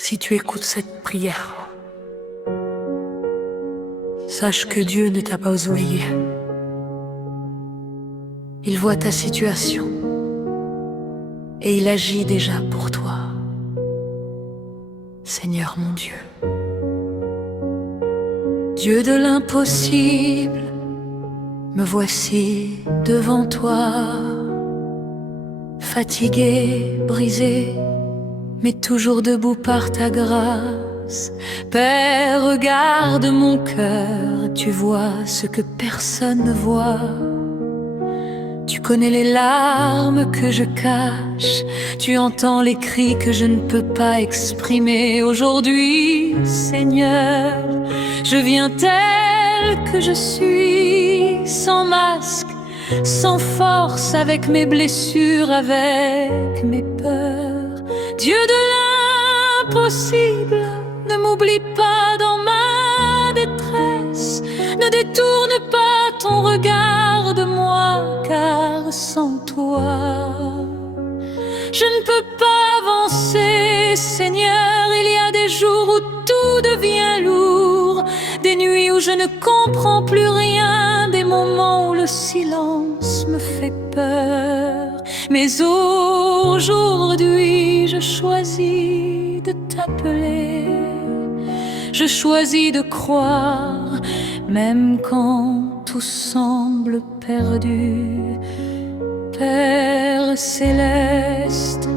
Si tu écoutes cette prière, sache que Dieu ne t'a pas oublié. Il voit ta situation et il agit déjà pour toi. Seigneur mon Dieu, Dieu de l'impossible, me voici devant toi, fatigué, brisé, mais toujours debout par ta grâce. Père, regarde mon cœur, tu vois ce que personne ne voit. Tu connais les larmes que je cache, tu entends les cris que je ne peux pas exprimer. Aujourd'hui, Seigneur, je viens tel que je suis, sans masque, sans force, avec mes blessures, avec mes peurs. Dieu de l'impossible, ne m'oublie pas dans ma détresse, ne détourne pas ton regard de moi, car sans toi, je ne peux pas avancer. Seigneur, il y a des jours où tout devient lourd, des nuits où je ne comprends plus rien, des moments où le silence me fait peur. Mais aujourd'hui, je choisis de t'appeler, je choisis de croire, même quand tout semble perdu. Père céleste,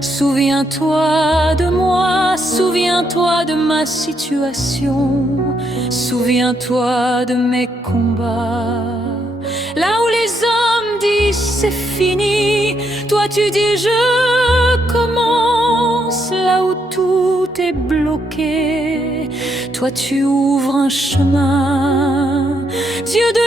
souviens-toi de moi, souviens-toi de ma situation, souviens-toi de mes combats. Là où les hommes disent c'est fini, toi tu dis je commence. Là où tout est bloqué, toi tu ouvres un chemin. Dieu de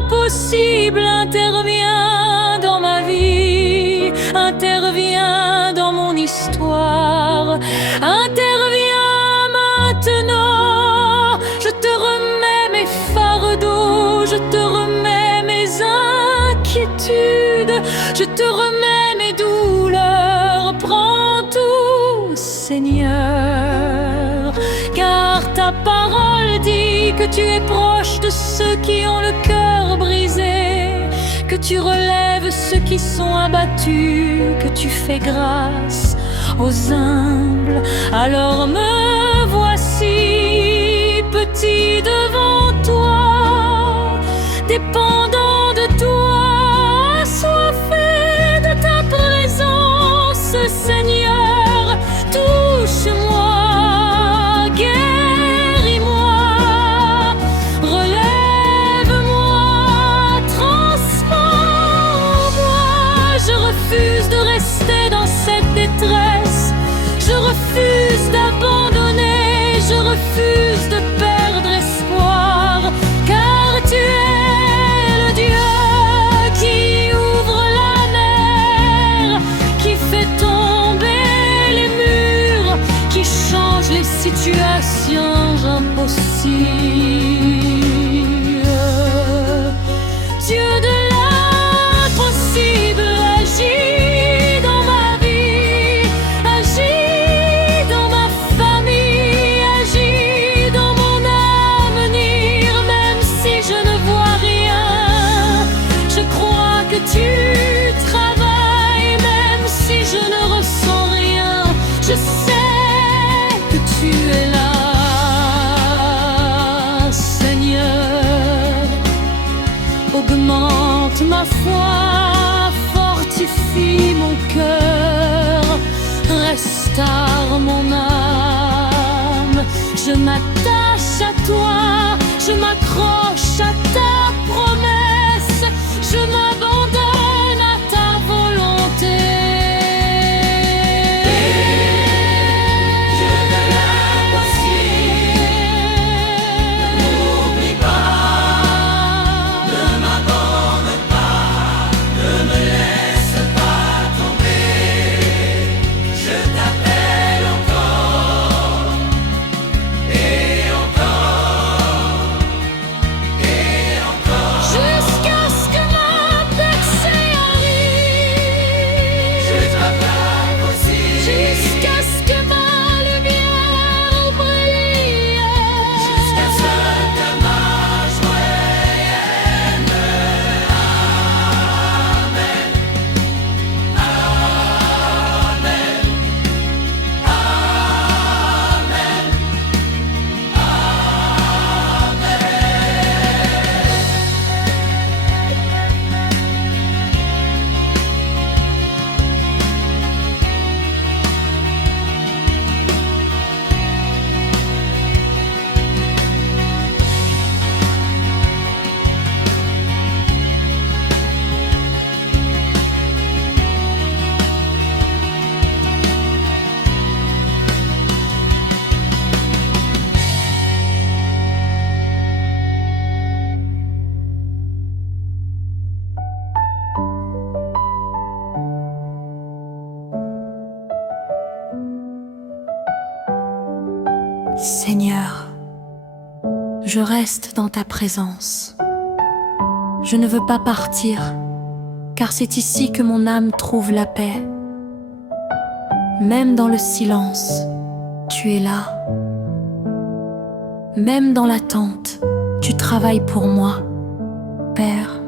l'impossible, interviens dans ma vie, interviens dans mon histoire, interviens maintenant. Je te remets mes fardeaux, je te remets mes inquiétudes, je te remets mes douleurs. Prends tout, Seigneur, car ta parole dit que tu es proche de ceux qui ont le cœur brisé, que tu relèves ceux qui sont abattus, que tu fais grâce aux humbles. Alors me voici petit devant toi, dépendant de toi, assoiffé de ta présence. Seigneur, touche-moi, guéris-moi, relève-moi, transforme-moi. Je refuse de rester dans cette détresse, je refuse d'abandonner, je refuse de perdre espoir, car tu es le Dieu qui ouvre la mer, qui fait tomber les murs, qui change les situations impossibles. Dieu de l'impossible, agis dans ma vie, agis dans ma famille, agis dans mon avenir. Même si je ne vois rien, je crois que tu travailles. Même si je ne ressens rien, je sais que tu es là. Seigneur, augmente ma foi, fortifie mon cœur, restaure mon âme. Je m'attache à toi, je m'accroche à ta promesse, je m'abandonne à ta volonté. Dieu de l'impossible, n'oublie pas, ne m'abandonne pas, ne me laisse pas tomber. Je t'appelle encore et encore. Seigneur, je reste dans ta présence. Je ne veux pas partir, car c'est ici que mon âme trouve la paix. Même dans le silence, tu es là. Même dans l'attente, tu travailles pour moi. Père,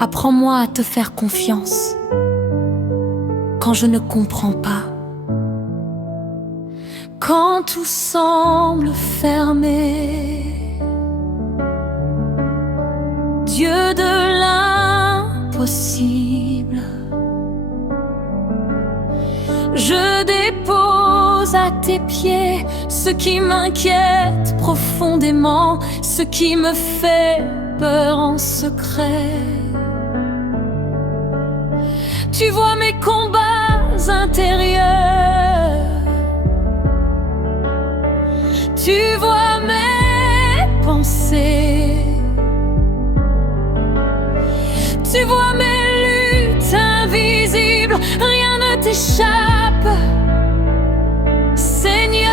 apprends-moi à te faire confiance quand je ne comprends pas. Quand tout semble fermé, Dieu de l'impossible, je dépose à tes pieds ce qui m'inquiète profondément, ce qui me fait peur en secret. Tu vois mes combats intérieurs, tu vois mes pensées, tu vois mes luttes invisibles, rien ne t'échappe, Seigneur.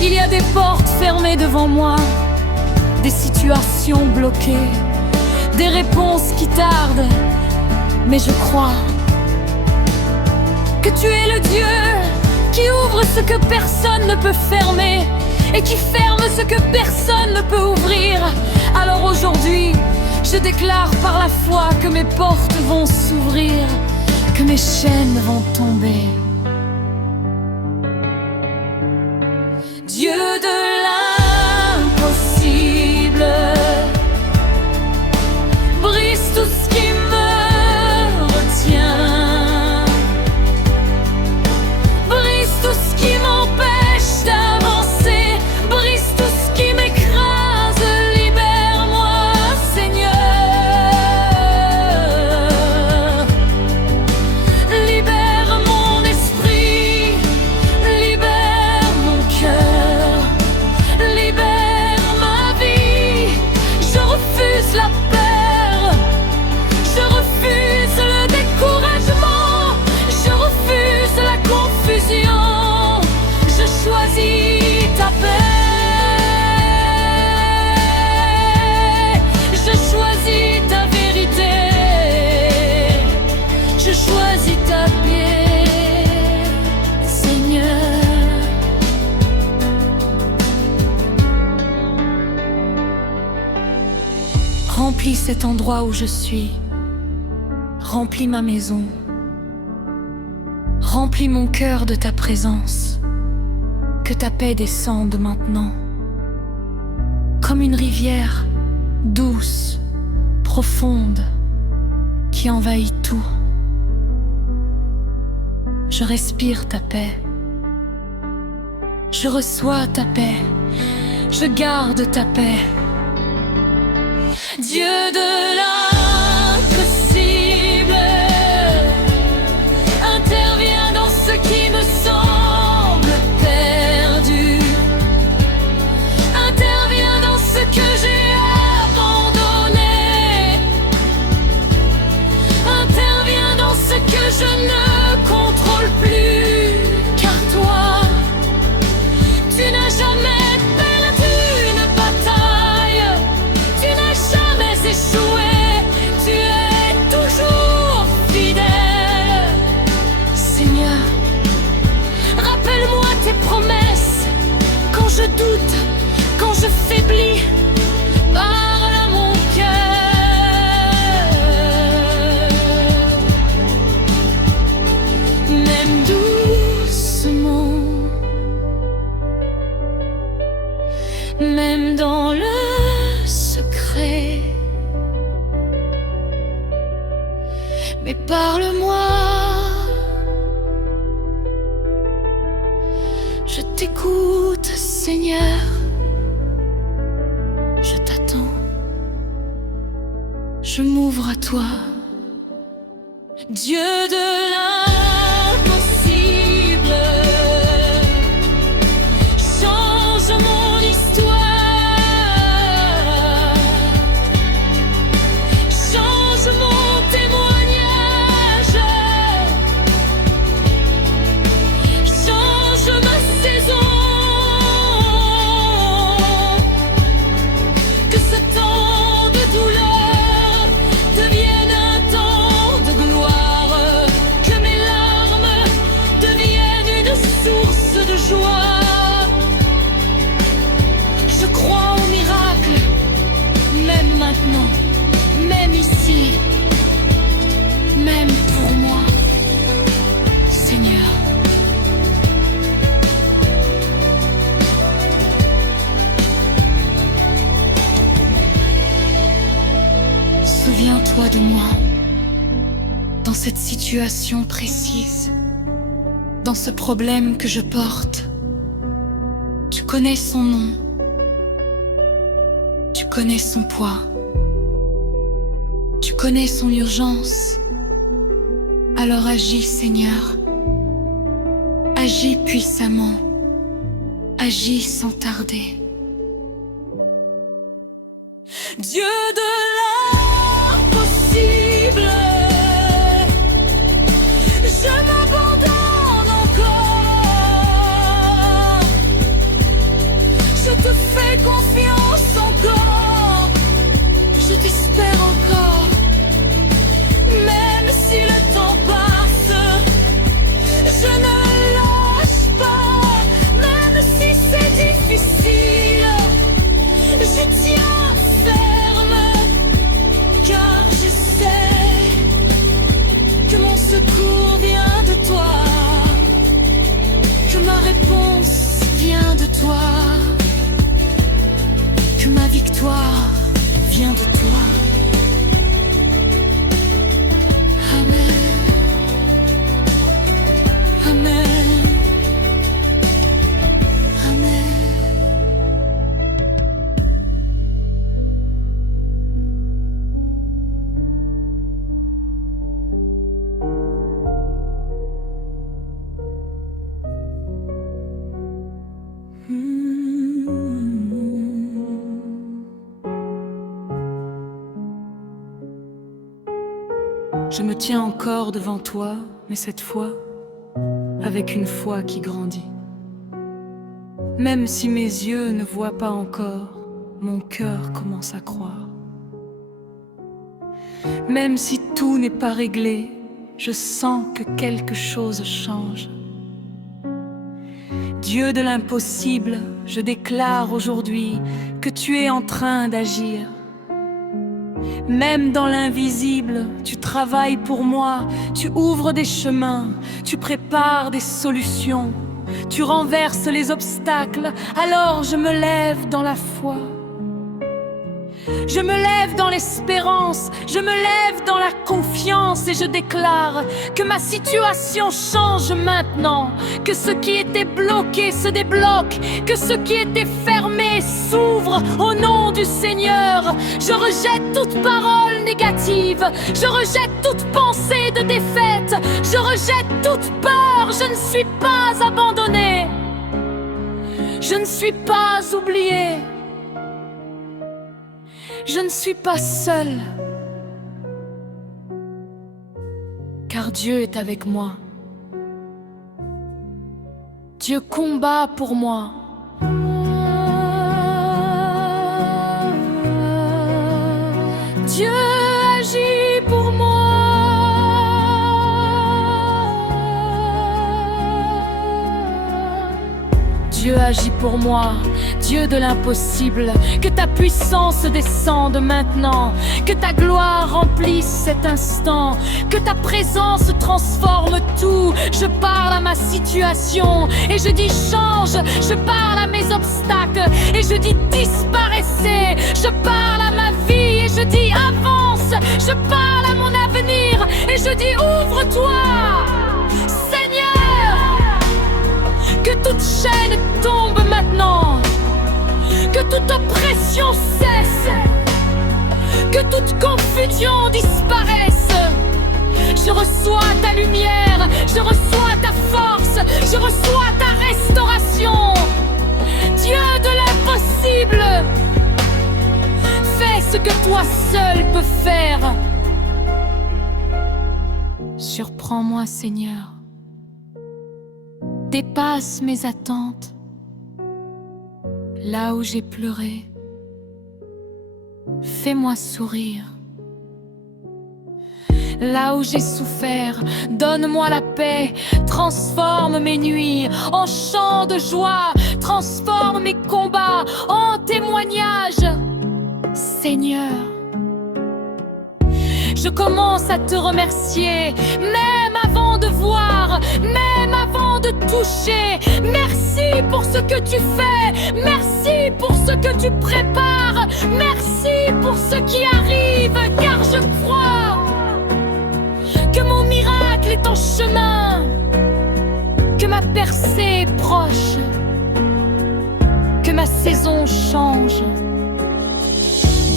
Il y a des portes fermées devant moi, des situations bloquées, des réponses qui tardent, mais je crois que tu es le Dieu qui ouvre ce que personne ne peut fermer et qui ferme ce que personne ne peut ouvrir. Alors aujourd'hui, je déclare par la foi que mes portes vont s'ouvrir, que mes chaînes vont tomber. Dieu de l'impossible, brise tout ce qui me retient, brise tout ce qui m'empêche d'avancer, brise tout ce qui m'écrase, libère-moi, Seigneur. Libère mon esprit, libère mon cœur, libère ma vie. Je refuse la peur, je refuse le découragement, je refuse la confusion. Je choisis ta paix, je choisis ta vérité, je choisis ta paix, Seigneur. Remplis cet endroit où je suis, remplis ma maison, remplis mon cœur de ta présence. Que ta paix descende maintenant, comme une rivière douce, profonde, qui envahit tout. Je respire ta paix, je reçois ta paix, je garde ta paix. Dieu de l'impossible, interviens dans ce qui me semble perdu, interviens dans ce que j'ai abandonné, interviens dans ce que je ne contrôle plus, car toi, tu n'as jamais perdu une bataille, tu n'as jamais échoué, tu es toujours fidèle. Seigneur, rappelle-moi tes promesses quand je doute, quand je faiblis. Parle à mon cœur, même doucement, même dans le secret. Mais parle-moi, je t'écoute, Seigneur, je t'attends, je m'ouvre à toi, Dieu de l'impossible. Change mon histoire, Souviens-toi de moi, dans cette situation précise, dans ce problème que je porte. Tu connais son nom, tu connais son poids, tu connais son urgence. Alors agis, Seigneur, agis puissamment, agis sans tarder. Dieu de l'impossible, je m'abandonne encore, je te fais confiance encore, je t'espère encore, même si le temps passe, je ne lâche pas, même si c'est difficile, je tiens ferme, car je sais que mon secours vient de toi, que ma réponse vient de toi, que ma victoire vient de toi. Amen. Amen. Amen. Je me tiens encore devant toi, mais cette fois, avec une foi qui grandit. Même si mes yeux ne voient pas encore, mon cœur commence à croire. Même si tout n'est pas réglé, je sens que quelque chose change. Dieu de l'impossible, je déclare aujourd'hui que tu es en train d'agir. Même dans l'invisible, tu travailles pour moi, tu ouvres des chemins, tu prépares des solutions, tu renverses les obstacles, alors je me lève dans la foi. Je me lève dans l'espérance, je me lève dans la confiance et je déclare que ma situation change maintenant, que ce qui était bloqué se débloque, que ce qui était fermé s'ouvre au nom du Seigneur. Je rejette toute parole négative, je rejette toute pensée de défaite, je rejette toute peur, je ne suis pas abandonnée, je ne suis pas oubliée. Je ne suis pas seule, car Dieu est avec moi. Dieu combat pour moi. Dieu agit pour moi. Dieu agit pour moi, Dieu de l'impossible, que ta puissance descende maintenant, que ta gloire remplisse cet instant, que ta présence transforme tout. Je parle à ma situation et je dis change, je parle à mes obstacles et je dis disparaissez, je parle à ma vie et je dis avance, je parle à mon avenir et je dis ouvre-toi. Que toute chaîne tombe maintenant, que toute oppression cesse, que toute confusion disparaisse. Je reçois ta lumière, je reçois ta force, je reçois ta restauration. Dieu de l'impossible, fais ce que toi seul peux faire. Surprends-moi, Seigneur. Dépasse mes attentes. Là où j'ai pleuré, fais-moi sourire. Là où j'ai souffert, donne-moi la paix. Transforme mes nuits en chants de joie. Transforme mes combats en témoignages. Seigneur, je commence à te remercier, même avant de voir, même avant de toucher. Merci pour ce que tu fais, merci pour ce que tu prépares, Merci pour ce qui arrive, car je crois que mon miracle est en chemin, que ma percée est proche, que ma saison change.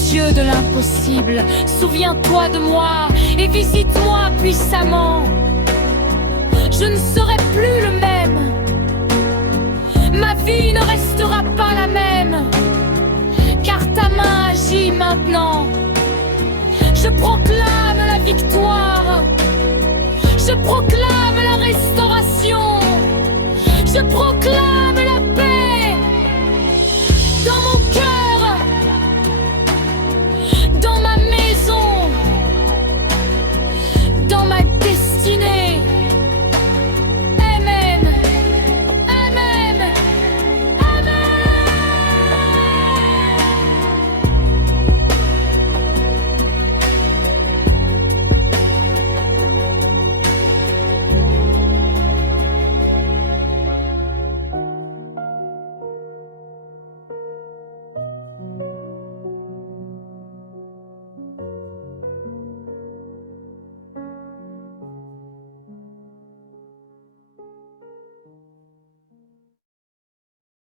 Dieu de l'impossible, souviens-toi de moi et visite-moi puissamment. Je ne serai plus le même, ma vie ne restera pas la même, car ta main agit maintenant. Je proclame la victoire, je proclame la restauration, je proclame